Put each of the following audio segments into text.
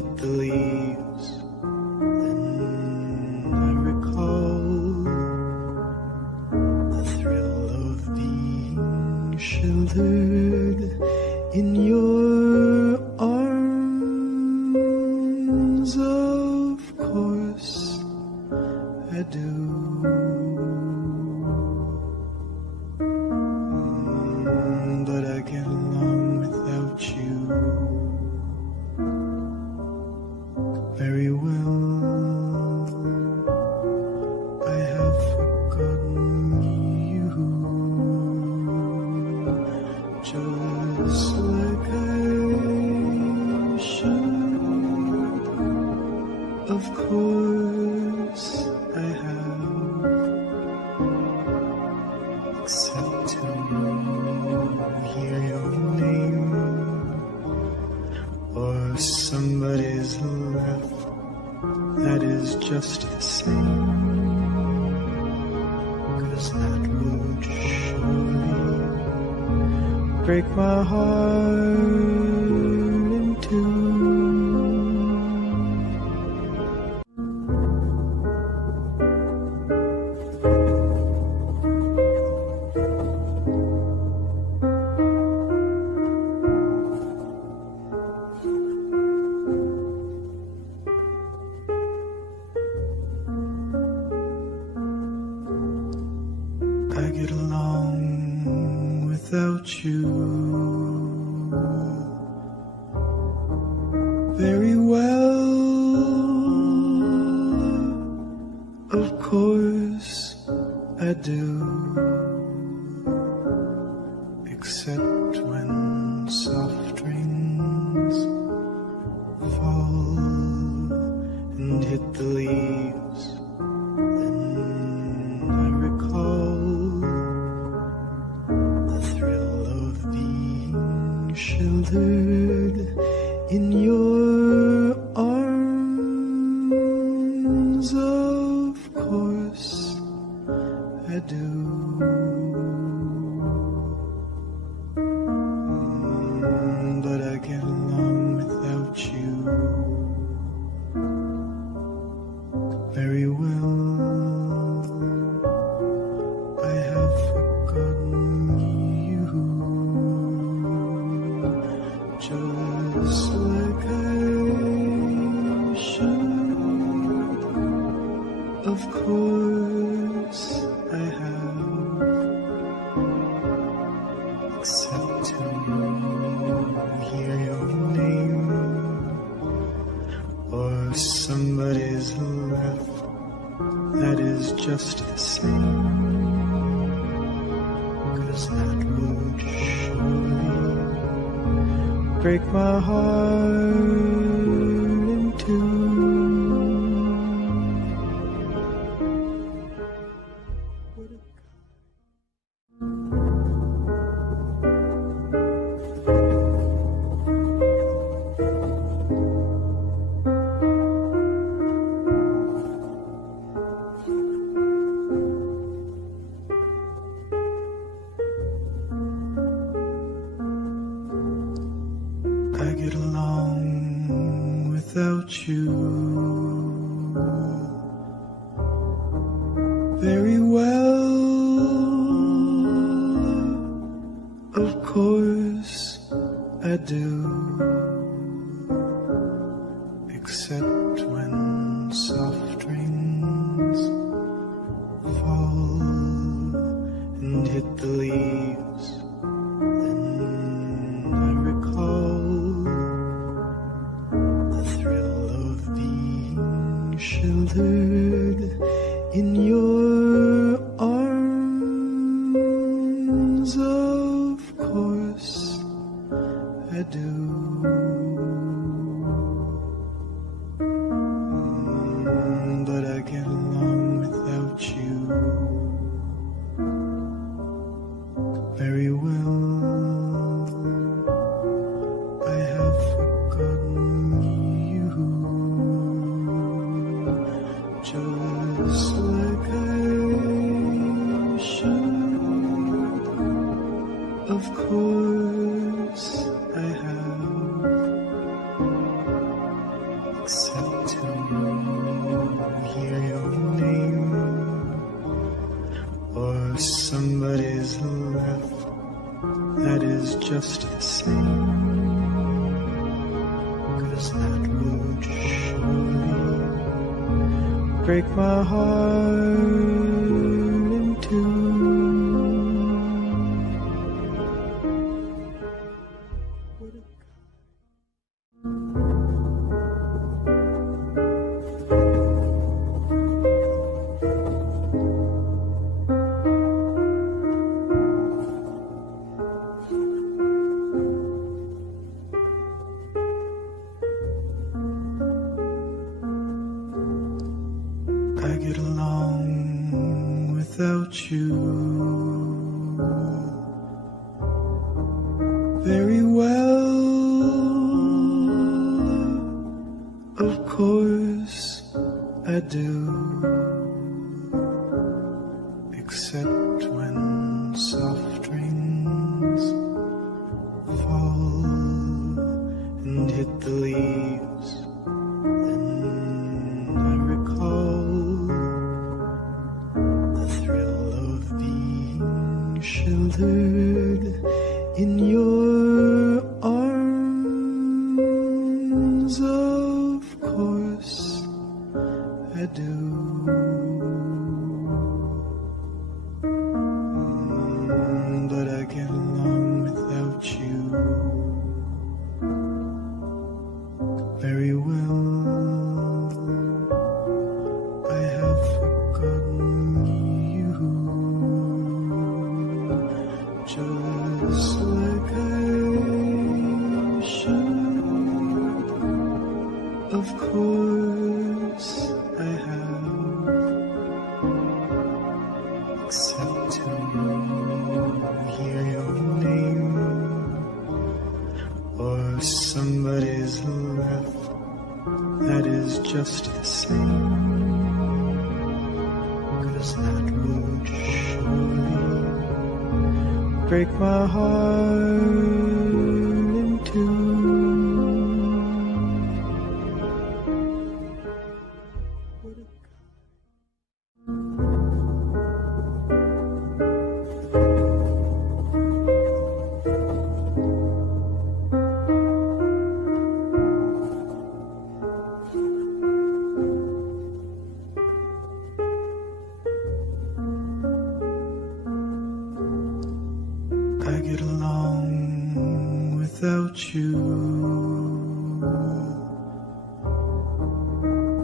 hit the leaves. Then I recall the thrill of being sheltered in your arms. Of course I do. But I get along without you very well. I have forgotten you, just like I should. Of course I have, except to hear your name or somebody's laugh. That is just the same, 'cause that would surely break my heart in two. I get along without you very well. Of course I do, except when soft rains fall and hit the leaves. Then I recall the thrill of being sheltered in your arms. Of course I do. But I get along without you very well. I have forgotten you, just like I should. Of course I have, except to hear your name or somebody's laugh. That is just the same, 'cause that would surely break my heart in two. I get along without you very well. Of course I do, except when soft rains fall and hit the leaves. Then I recall the thrill of being sheltered in your arms. Of course I do. But I get along without you very well. I have forgotten you, just like except to hear your name or somebody's laugh that is just the same, 'cause that would surely break my heart in two. I get along without you very well. Of course I do, except when soft rains fall and hit the leaves. Then I recall the thrill of being sheltered in your arms. Of course I do. But I get along without you very well. I have forgotten you, just like I should. Of course I have, except to hear your name or somebody's laugh that is just the same, 'cause that would surely break my heart in two. I get along without you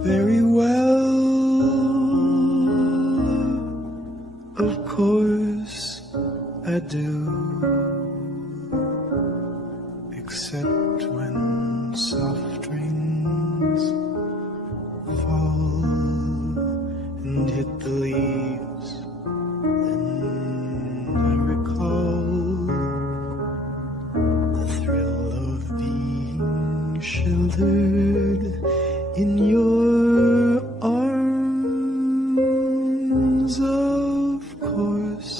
very well. Of course I do, except when soft rains fall and hit the leaves. Then I recall the thrill of being sheltered in your arms. Of course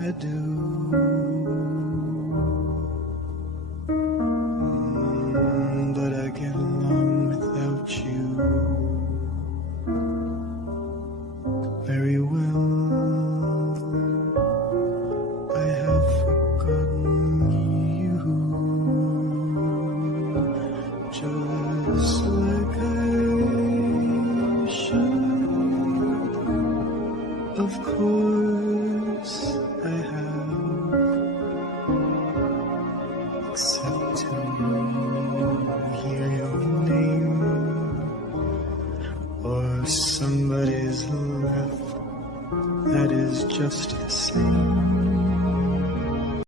I do. But I get along without you very well. I have forgotten you, just like I should. Of course I have, except to hear your name or somebody's laugh that is just the same,